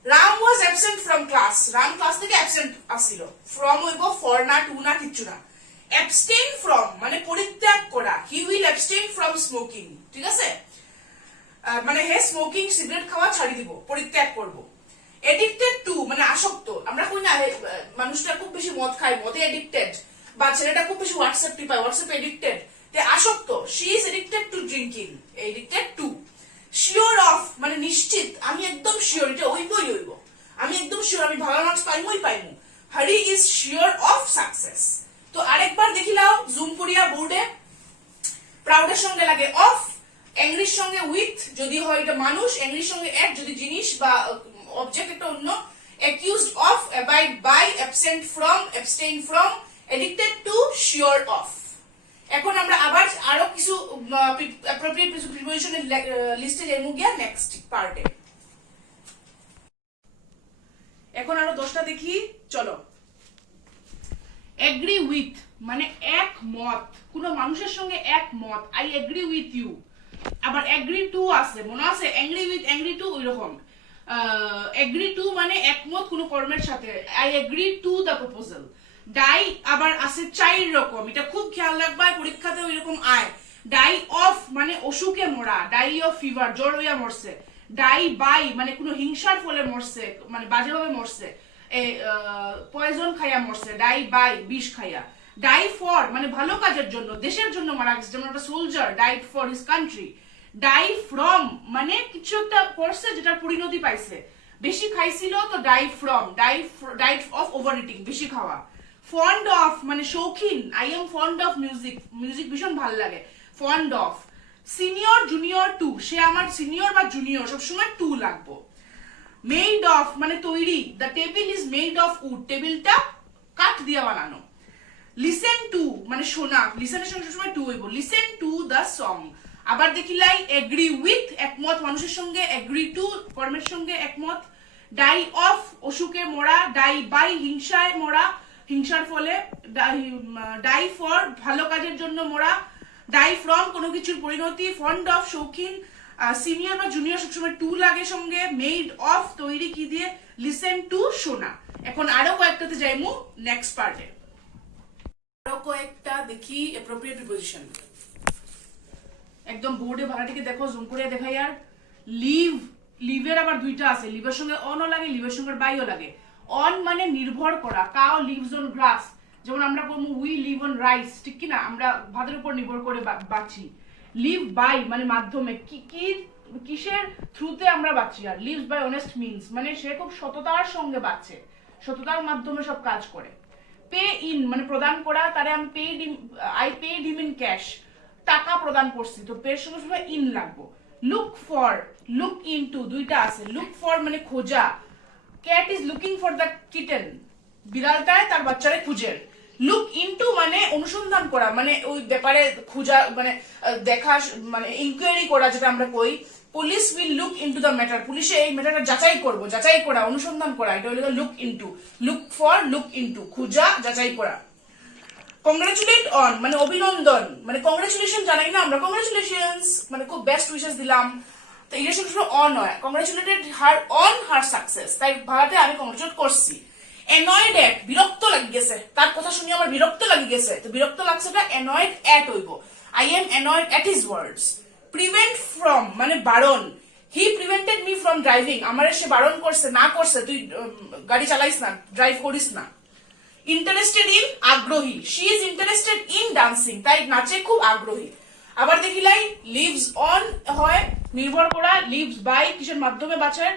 Ram was absent from class, Ram class থেকে অ্যাবসেন্ট আসছিল, ফ্রম হইব ফর না, টু না, কিচ্ছু না। অ্যাবস্টেইন ফ্রম মানে পরিত্যাগ করা, he will abstain from smoking, ঠিক আছে? মানে হে স্মোকিং, সিগারেট খাওয়া ছাড়ি দিব, পরিত্যাগ করব। এডিক্টেড টু মানে আসক্ত, আমরা কই না মানুষটা খুব বেশি মদ খায়, মদে এডিক্টেড, বা ছেলেটা খুব বেশি হোয়াটসঅ্যাপ টিপায়, হোয়াটসঅ্যাপ এডিক্টেড, তে আসক্ত, she is addicted two drinking, addicted two. Sure of মানে নিশ্চিত, আমি শিওর আমি ভালো মার্কস পাইমই পাইমু। হারি ইজ শিওর অফ সাকসেস। তো আরেকবার দেখিলাও জুম করিয়া বোর্ডে। প্রাউডের সঙ্গে লাগে অফ, অ্যাংরির সঙ্গে উইথ যদি হয় এটা মানুষ, অ্যাংরির সঙ্গে এট যদি জিনিস বা অবজেক্ট একটা অন্য, accused of, abide by, absent from, abstain from, addicted to, sure of। এখন আমরা আবার আরো কিছু appropriate প্রিপোজিশনের লিস্টে যাবো গিয়া নেক্সট পার্টে। এখন আরো 10টা দেখি, চলো। এগ্রি উইথ মানে একমত, কোন মানুষের সঙ্গে একমত, আই এগ্রি উইথ ইউ। আবার এগ্রি টু আছে, মনে আছে এগ্রি উইথ এগ্রি টু ওইরকম। এগ্রি টু মানে একমত কোন কর্মের সাথে, I agree to the proposal. Die আবার আছে 4 রকম, এটা খুব খেয়াল রাখবা পরীক্ষাতে ওইরকম আয়। ডাই অফ মানে অসুখে মরা, ডাই অফ ফিভার জ্বর হইয়া মরছে। ডাই বাই মানে কোনো হিংসার ফলে মরছে, মানে বাজেভাবে মরছে, পয়জন খাইয়া মরছে, ডাই বাই বিষ খাইয়া। ডাই ফর মানে ভালো কাজের জন্য, দেশের জন্য মারা গেছে, যেমন একটা soldier died for his country. Die from মানে কিছু একটা করছে যেটার পরিণতি পাইছে, বেশি খাইছিল তো die from, died of over eating বেশি খাওয়া। ফন্ড অফ মানে শৌখিন, I am fond of music, music ভীষণ ভালো লাগে, fond of. Senior junior to, সে আমার সিনিয়র বা জুনিয়র, সবসময় টু লাগবো। মেড অফ মানে তৈরি, the table is made of wood, টেবিলটা কাঠ দিয়ে বানানো। লিসেন টু মানে শোনা, লিসেনের সঙ্গে সবসময় টু হইব, লিসেন টু দ্য সং। আবার দেখিলাই এগ্রি উইথ একমত মানুষের সঙ্গে, এগ্রি টু কর্মের সঙ্গে একমত। ডাই অফ অসুখে মরা, ডাই বাই হিংসায় মরা, হিংসার ফলে। ডাই ফর ভালো কাজের জন্য মরা। ডাই ফ্রম কোনো কিছুর পরিণতি। ফন্ড অফ শৌখিন, সিনিয়র বা জুনিয়র সবসময় টু লাগে সঙ্গে। মেড অফ তৈরি কি দিয়ে, লিসেন টু শোনা। এখন আরো কয়েকটাতে যাইমু নেক্সট পার্টে। আরো কয়েকটা দেখি অ্যাপ্রোপ্রিয়েট প্রিপোজিশন। একদম বোর্ডে ভাড়াটিকে দেখো, জুম করে দেখাই। আর লিভ, লিভের আবার 2টা আছে, লিভের সঙ্গে অনও লাগে, লিভের সঙ্গে বাইও লাগে। অন মানে নির্ভর করা, কাউ লিভস অন গ্রাস, যেমন আমরা বলবো উই লিভ অন রাইস, ঠিক কি না, আমরা ভাতের উপর নির্ভর করে বাঁচি। লিভ বাই মানে মাধ্যমে, কিসের থ্রুতে আমরা বাঁচি। আর লিভস বাই অনেস্ট মিনস মানে সে খুব সততার সঙ্গে বাঁচে, সততার মাধ্যমে সব কাজ করে। পে ইন মানে প্রদান করা, তারে আমি I paid him in cash, টাকা প্রদান করছি, তো পের সঙ্গে সঙ্গে ইন লাগবো। লুক ফর, লুক ইনটু 2টা আছে। লুক ফর মানে খোঁজা, cat is looking for the kitten, বিড়ালটায় তার বাচ্চারে খুঁজে। লুক ইনটু মানে অনুসন্ধান করা, মানে ওই ব্যাপারে খোঁজা, মানে দেখা, মানে ইনকোয়ারি করা, যেটা আমরা কই। Police will look into the matter, পুলিশে এই ম্যাটারটা যাচাই করবো, যাচাই করা, অনুসন্ধান করা, এটা হলো look into. Look for, look into খোঁজা, যাচাই করা। কংগ্রাচুলেট অন মানে অভিনন্দন, মানে কংগ্রাচুলেশন জানাই না আমরা, কংগ্রাচুলেশনস মানে খুব বেস্ট উইশেস দিলাম, তো এটা শুধু অন হয়। Congratulated her on her success, তাই ভাড়াতে আমি কংগ্রাচুলেট করছি। অ্যানয়েড এট বিরক্ত লাগি গেছে, তার কথা শুনে আমার বিরক্ত লাগি গেছে, তো বিরক্ত লাগছেটা অ্যানয়েড এট হইব, I am annoyed at his words. Prevent from মানে বারণ, হি প্রিভেন্টেড মি ফ্রম ড্রাইভিং, আমার সে বারণ করছে, না করছে তুই গাড়ি চালাইস না, ড্রাইভ করিস না। ইন্টারেস্টেড ইন আগ্রহী, she is interested in dancing, তাই নাচে খুব আগ্রহী। আবার দেখিলাই লিভস অন হয় নির্ভর করা, লিভস বাই কিসের মাধ্যমে বাঁচার,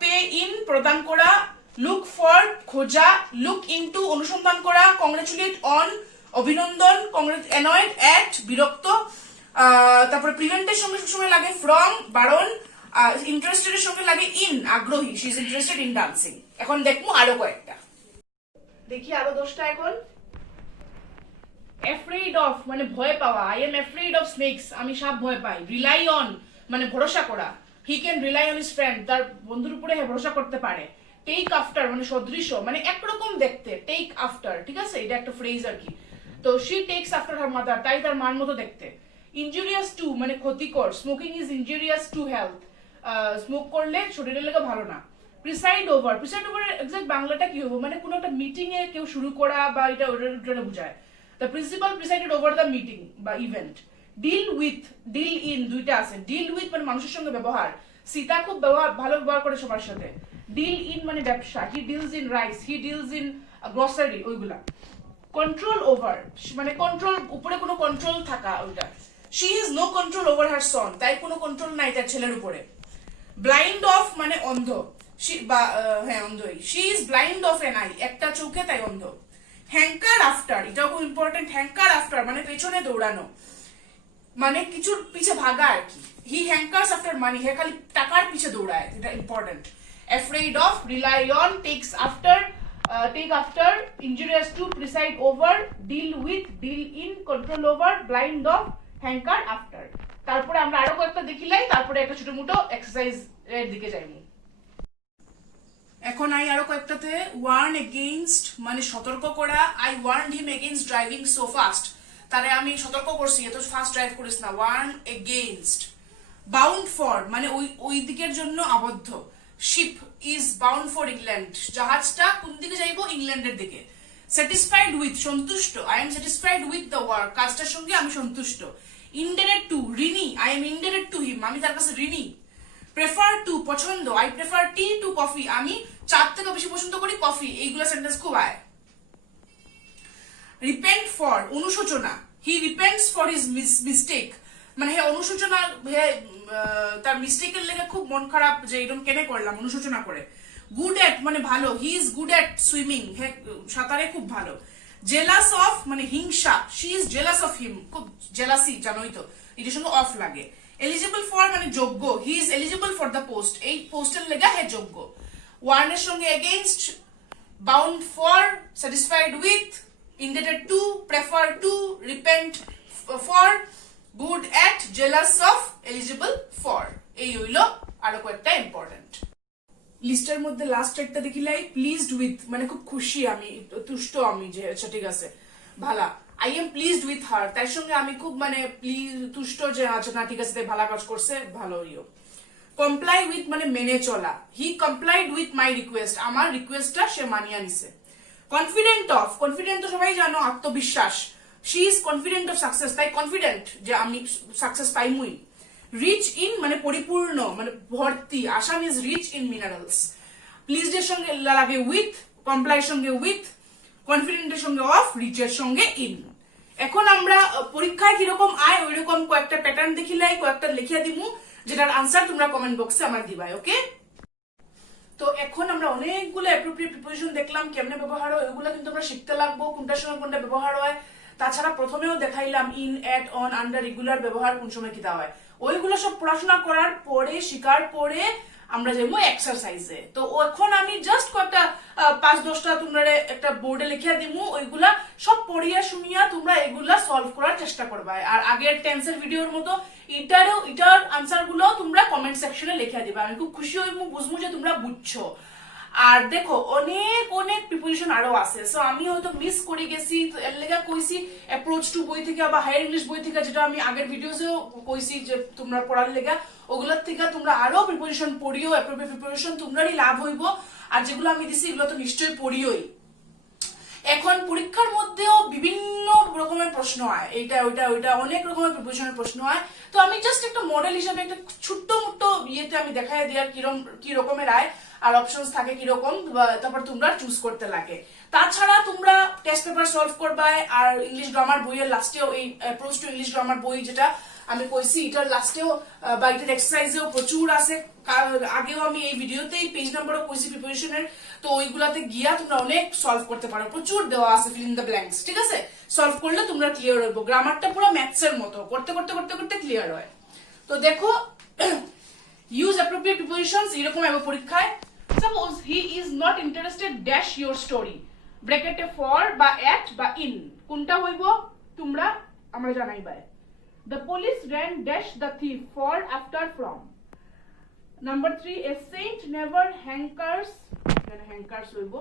পে ইন প্রদান করা, লুক ফর খোঁজা, লুক ইনটু অনুসন্ধান করা, কংগ্রাচুলেট অন অভিনন্দন, অ্যানয়েড এট বিরক্ত, তারপরে প্রিভেন্টের সঙ্গে সবসময় লাগে ফ্রম বারণ, ইন্টারেস্টেড এর সঙ্গে লাগে ইন আগ্রহী, she is interested in dancing. এখন দেখবো আরো কয়েকটা, দেখি আরো 10টা এখন। অ্যাফ্রেড অফ মানে ভয় পাওয়া, I am afraid of snake's, আমি সাপ ভয় পাই। রিলাই অন মানে ভরসা করা, he can rely on his friend, তার বন্ধুর উপরে ভরসা করতে পারে। টেক আফটার মানে সদৃশ, মানে একরকম দেখতে, টেক আফটার, ঠিক আছে, এটা একটা ফ্রেজ আর কি। তো she tax after her mother, তাই তার মার মতো দেখতে। ইনজুরিয়াস টু মানে ক্ষতিকর, smoking is injurious to health, smoke করলে শরীরের লেগে ভালো না। প্রিসাইড ওভার, প্রিসাইড ওভারের এক্সাক্ট বাংলাটা কি হবে, মানে কোনো একটা মিটিং এ কেউ শুরু করা বা এটা ওটা বোঝায়। The principal presided over the meeting বা event. Deal with, deal in 2টা আছে। ডিল উইথ মানে মানুষের সঙ্গে ব্যবহার, সীতা খুব ভালো ব্যবহার করে সবার সাথে। ডিল ইন মানে ব্যবসা, he deals in rice, he deals in grocery, ওইগুলা। কন্ট্রোল ওভার মানে কন্ট্রোল, উপরে কোনো কন্ট্রোল থাকা, ওইটা। She has no control over her son, তাই কোনো কন্ট্রোল নাই তার ছেলের উপরে। ব্লাইন্ড অফ মানে অন্ধ, হ্যাঁ অন্ধই, she is blind of an eye, একটা চোখে তাই অন্ধ। হ্যাঙ্কার আফটার, এটাও খুব ইম্পর্টেন্ট। হ্যাঙ্কার আফটার মানে পেছনে দৌড়ানো, মানে কিছুর পিছে ভাগা আর কি। হি হ্যাঙ্কার্স আফটার মানি, হে খালি টাকার পিছে দৌড়ায়, এটা important. Afraid of, rely on, take after, injurious to, preside over, deal with, deal in, control over, blind of, hanker after. তারপরে আমরা আরো কয়েকটা দেখিলাই, তারপরে একটা ছোট মোটো এক্সারসাইজ এর দিকে যাইব। এখন আই আরো কয়েকটাতে। ওয়ার্ন এগেইনস্ট মানে সতর্ক করা। I warned him against driving so fast, তারে আমি সতর্ক করছি এত ফাস্ট ড্রাইভ করিস না। Warne against. বাউন্ড ফর মানে ওই দিকের জন্য আবদ্ধ। Ship is bound for England, জাহাজটা কোন দিকে যাইবো? ইংল্যান্ডের দিকে। স্যাটিসফাইড উইথ সন্তুষ্ট, I am satisfied with the work, কাজটার সঙ্গে আমি সন্তুষ্ট। ইনডেটেড টু ঋণী, I am indebted to him, আমি তার কাছে ঋণী। প্রেফার টু পছন্দ, I prefer tea to coffee, আমি চার থেকে বেশি পছন্দ করি কফি। এইগুলো সেন্টেন্স খুব আয়। রিপেন্ট ফর অনুশোচনা, হি রিপেন্টস ফর হিজ মিস্টেক, মানে হে অনুশোচনা, হে তার মিস্টেকের লেগে খুব মন খারাপ যে এরকম কেনে করলাম, অনুশোচনা করে। গুড এট মানে ভালো, he is good at swimming, হে সাঁতারে খুব ভালো। জেলাস অফ মানে হিংসা, she is jealous of him, খুব জেলাসি, জানোই তো এটার সঙ্গে অফ লাগে। এলিজিবল ফর মানে যোগ্য, he is eligible for the post, এই পোস্টের লেগে হে যোগ্য। ওয়ার্নের সঙ্গে against, bound for, satisfied with, indebted to, prefer to, repent for, good at, jealous of, eligible for। এই হইল আরো কয়েকটা ইম্পর্টেন্ট। লিস্টের মধ্যে লাস্ট একটা দেখিলাই, প্লিজড উইথ মানে খুব খুশি আমি, তুষ্ট আমি, যে আচ্ছা ঠিক আছে ভালা। I am pleased with her, তার সঙ্গে আমি খুব মানে তুষ্ট যে আচ্ছা না ঠিক আছে তাই ভালো কাজ করছে, ভালো ইয়ো। কমপ্লাই উইথ মানে মেনে চলা, হি কমপ্লাইড উইথ মাই রিকোয়েস্ট, আমার রিকোয়েস্টটা সে মানিয়ে নিছে। কনফিডেন্ট অফ, কনফিডেন্ট তো সবাই জানো, আত্মবিশ্বাস। She is confident of success, তাই কনফিডেন্ট যে আমি সাকসেস পাইমুই। রিচ ইন মানে পরিপূর্ণ, মানে ভর্তি, Assam is rich in minerals. Pleased এর সঙ্গে লাগে উইথ, কমপ্লাই সঙ্গে উইথ, কনফিডেন্টের সঙ্গে অফ, রিচের সঙ্গে ইন। এখন আমরা পরীক্ষায় কিরকম আয় ওই রকম কয়েকটা প্যাটার্ন দেখিলাই, কয়েকটা লিখিয়া দিমু, যেটার আনসার তোমরা কমেন্ট বক্সে আমার দিবাই, ওকে? তো এখন আমরা অনেকগুলো অ্যাপ্রোপ্রিয়েট প্রিপোজিশন দেখলাম কেমনে ব্যবহার হয়, ওইগুলো কিন্তু আমরা শিখতে লাগবো কোনটার সময় কোনটা ব্যবহার হয়। তাছাড়া প্রথমেও দেখাইলাম in, at, on, under, regular ব্যবহার কোন সময় কিতা হয়। ওইগুলো সব পড়াশোনা করার পরে, শিকার পরে আমরা যাবো এক্সারসাইজে। তো এখন আমি জাস্ট কয়েকটা 5-10টা তোমরা একটা বোর্ডে লিখিয়া দিমু, ওইগুলা সব পড়িয়া শুনিয়া তোমরা এগুলা সলভ করার চেষ্টা করবা। আর আগের টেন্সের ভিডিওর মতো এটার আনসার গুলো তোমরা কমেন্ট সেকশনে লিখিয়া দিবা, আমি খুব খুশি হইমু, বুঝমু যে তোমরা বুঝছো। আর দেখো অনেক অনেক প্রিপোজিশন আরো আছে, সো আমি হয়তো মিস করে গেছি, তো এর লেগা কইছি অ্যাপ্রোচ টু বই থেকে বা হায়ার ইংলিশ বই থেকে, যেটা আমি আগের ভিডিওতেও কইছি যে তোমরা পড়ার লেগা, ওগুলোর থেকে তোমরা আরো প্রিপোজিশন পড়িও, অ্যাপ্রোপ্রিয়েট প্রিপোজিশন তোমরারই লাভ হইব। আর যেগুলো আমি দিছি এগুলো তো নিশ্চয়ই পড়িওই। এখন পরীক্ষার মধ্যেও বিভিন্ন রকমের প্রশ্ন হয়, এইটা ওইটা ওইটা অনেক রকমের প্রিপোজিশনের প্রশ্ন হয়। তো আমি জাস্ট একটা মডেল হিসাবে একটা ছোট্ট মোট্ট ইয়েতে আমি দেখাই দেওয়ার কি রকমের আয় আর অপশনস থাকে কিরকম, তারপর তোমরা চুজ করতে লাগে। তাছাড়া তোমরা টেস্ট পেপার সলভ করবা, আর ইংলিশ গ্রামার বইয়ের লাস্টেও এই অ্যাপ্রোচ টু ইংলিশ গ্রামার বই যেটা আমি কইছি, এটার লাস্টেও বা এটার এক্সারসাইজেও প্রচুর আছে। আগেও আমি এই ভিডিওতেই পেজ নাম্বারও কইছি প্রিপারেশনের, তো ওইগুলাতে গিয়া তোমরা অনেক সলভ করতে পারো, প্রচুর দেওয়া আছে ফিল ইন দ্য ব্ল্যাঙ্কস, ঠিক আছে? সলভ করলে তোমরা ক্লিয়ার হইব, গ্রামারটা পুরো ম্যাথসের মতো করতে করতে করতে করতে ক্লিয়ার হয়। তো দেখো ইউজ অ্যাপ্রোপ্রিয়েট প্রিপোজিশনস এরকম হবে পরীক্ষায়। Suppose he is not interested dash your story, ব্র্যাকেটে ফর বা এট বা ইন, কোনটা হইব তোমরা আমরা জানাইবাই। The police ran dash the thief for after from. Number 3, a saint never hankers hoibo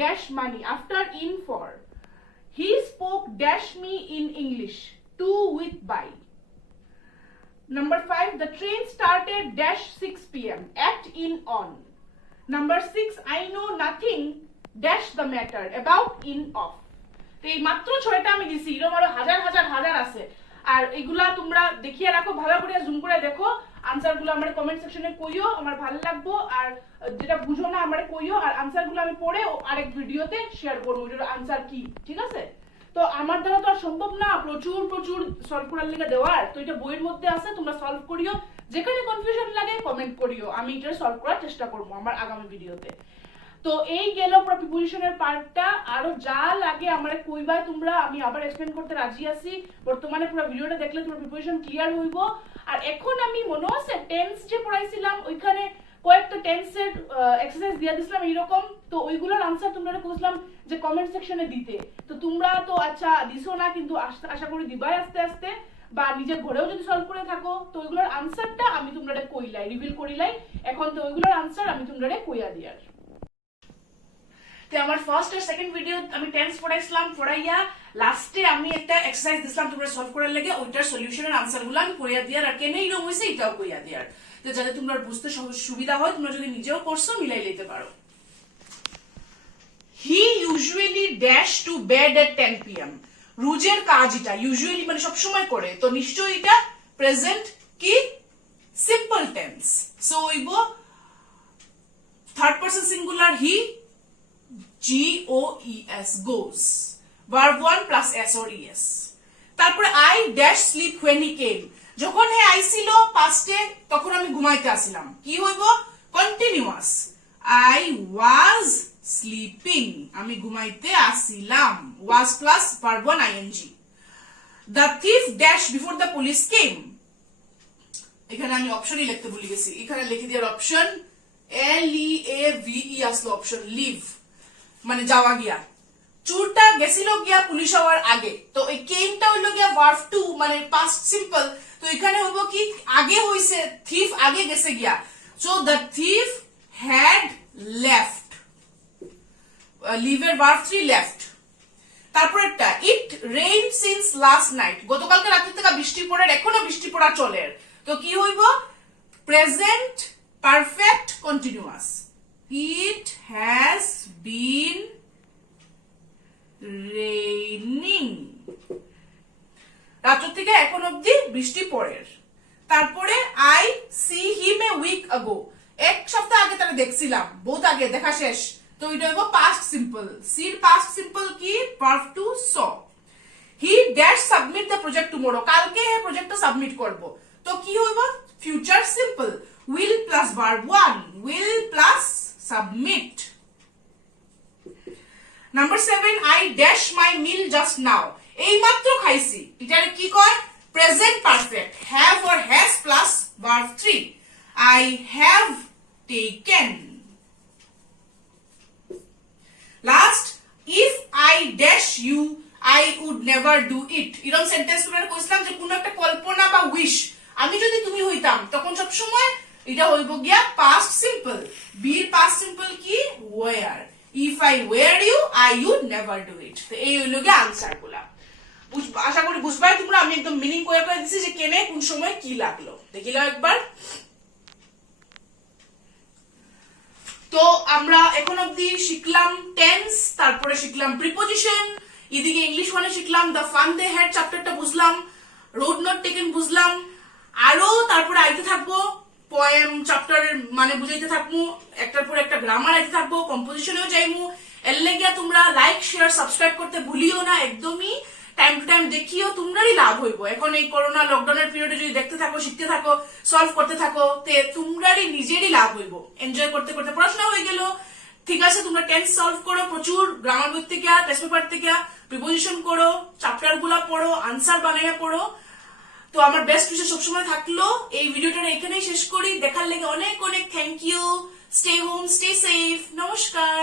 dash money after in for. He spoke dash me in English to with by. Number 5, the train started dash 6 p.m. at in on. Number 6, I know nothing dash the matter about in off. তো এই মাত্র 6টা আমি দিছি, এরকম আরো হাজার হাজার হাজার আছে। আর এগুলা তোমরা দেখিয়ে রাখো, ভালো করে জুম করে দেখো, আনসার গুলো আমার কমেন্ট সেকশনে কইও, আমার ভালো লাগবো। আর যেটা বুঝো না আমার কইও, আর আনসার গুলো আমি পড়ে আরেক ভিডিওতে শেয়ার করবো এটার আনসার কি, ঠিক আছে? তো আমার দ্বারা তো আর সম্ভব না প্রচুর প্রচুর সলভ করার লেগে দেওয়ার, তো এটা বইয়ের মধ্যে আছে, তোমরা সলভ করিও, যেখানে কনফিউশন লাগে কমেন্ট করিও, আমি এটা সলভ করার চেষ্টা করবো আমার আগামী ভিডিওতে। তো এই গেল পুরো প্রিপোজিশনের পার্টটা, আরো যা লাগে আমারে কইবাই তোমরা, আমি আবার এক্সপ্লেন করতে রাজি আছি। বর্তমানে পুরো ভিডিওটা দেখলে তোমার প্রিপোজিশন ক্লিয়ার হইব। আর এখন আমি মনে আছে টেন্স যে পড়াইছিলাম ওইখানে কয়েকটা টেন্সের এক্সারসাইজ দিয়ে দিছিলাম এইরকম, তো ওইগুলোর আনসার তোমরা কইছিলাম যে কমেন্ট সেকশনে দিতে, তো তোমরা তো আচ্ছা দিছো না, কিন্তু আশা করি দিবাই আস্তে আস্তে, বা নিজের ঘরেও যদি সলভ করে থাকো, তো ওইগুলোর আনসারটা আমি তোমরা কইলাই রিভিল করিলাই, এখন তো ওইগুলোর আনসার আমি তোমরা কইয়া দিয়ার। আমার ফার্স্ট আর সেকেন্ড ভিডিও আমি টেন্স পড়াইছিলাম, পড়াইয়া লাস্টে আমি একটা এক্সারসাইজ দিছিলাম তোমরা সলভ করার লাগে, ওইটার সলিউশনের আনসারগুলো আমি কইয়া দিয়ার, আর কেন এরকম হইছে এটাও কইয়া দিয়ার, তো যাতে তোমরা বুঝতে সুবিধা হয়, তোমরা যদি নিজেও করছো মিলাই লইতে পারো। হি usually dash to bed at 10 PM। রুজের কাজ এটা, ইউজুয়ালি মানে সবসময় করে, তো নিশ্চয়ই এটা প্রেজেন্ট কি সিম্পল টেন্স, সো হইব third person singular he, GOES goes, verb 1 plus S or ES। তারপরে I dash sleep when he came, যখন হে আইছিল পাস্টে তখন আমি ঘুমাইতে আসিলাম, কি হইব কন্টিনিউয়াস, I was sleeping, আমি ঘুমাইতে আসিলাম, was plus verb 1 ing। The thief dash before the police came, এখানে আমি অপশনই লিখতে ভুলে গেছি, এখানে লিখে দেওয়ার অপশন LEAVE আসলো অপশন, লিভ মানে যাওয়া গিয়া, চুরটা গেছিল গিয়া পুলিশ হওয়ার আগে, তো এই কেমটা হইলো গিয়া ভার্ব 2 মানে পাস্ট সিম্পল, তো এখানে হইব কি আগে হইছে, থিফ আগে গেছে গিয়া, so the thief had left, লিভের ভার্ব 3 লেফট। তারপরেরটা it rain since last night, গতকালকে রাত্রি থেকে বৃষ্টি পড়ে, এখনো বৃষ্টি পড়া চলে, তো কি হইব present perfect continuous, it has been raining, রাত থেকে এখন অবধি বৃষ্টি পড়ে। তারপরে I see him a week ago, এক সপ্তাহ আগে তাকে দেখছিলাম, বহুত আগে দেখা শেষ, তো এটা হইব পাস্ট সিম্পল, সির পাস্ট সিম্পল কি verb to saw। he dash submit the project tomorrow, কালকে হে প্রজেক্টটা সাবমিট করব, তো কি হইব future simple, will plus verb 1, will plus submit। Number 7 I dash my meal just now, এই মাত্র খাইছি, এটারে কি কয় present perfect, have or has plus verb 3, I have taken। Last if I dash you I would never do it, এরকম সেন্টেন্স তোমরা কইছিলাম যে কোন একটা কল্পনা বা উইশ, আমি যদি তুমি হইতাম তখন সব সময় এটা হইব গিয়া পাস্ট সিম্পল, বির পাস্ট সিম্পল কি were, if I were you I would never do it, তো এই হইল গিয়া আনসার গুলা। আশা করি বুঝবাই তোমরা, আমি একদম মিনিং করে দিছি যে কেনে কোন সময় কি লাগলো, দেখিলাম একবার। তো আমরা এখন অব্দি শিখলাম টেন্স, তারপরে শিখলাম প্রিপোজিশন, এদিকে ইংলিশ ওয়ানে শিখলাম দ্য ফান দে হ্যাড চ্যাপ্টারটা বুঝলাম, রোড নট টেকেন বুঝলাম, আরো তারপরে আইতে থাকবো পোয়েম চ্যাপ্টারের মানে বুঝাইতে থাকবো, একটার পর একটা গ্রামার আইতে থাকবো, কম্পোজিশনেও যাইমু, এর লেগিয়া তোমরা লাইক শেয়ার সাবস্ক্রাইব করতে ভুলিও না, একদমই টাইম টু টাইম দেখিও, তোমরারই লাভ হইব। এখন এই করোনা লকডাউনের পিরিয়ডে যদি দেখতে থাকো, শিখতে থাকো, সলভ করতে থাকো, তে তোমরারই নিজেরই লাভ হইব, এনজয় করতে করতে পড়াশোনা হয়ে গেল। ঠিক আছে, তোমরা টেন্স সলভ করো, প্রচুর গ্রামার বই থেকে টেস্ট পেপার থেকে প্রিপোজিশন করো, চ্যাপ্টার গুলা পড়ো, আনসার বানাইয়া পড়ো। তো আমার বেস্ট উইশ সবসময় থাকলো, এই ভিডিওটা এখানেই শেষ করি, দেখার লেগে অনেক অনেক thank you, stay home, stay safe, নমস্কার।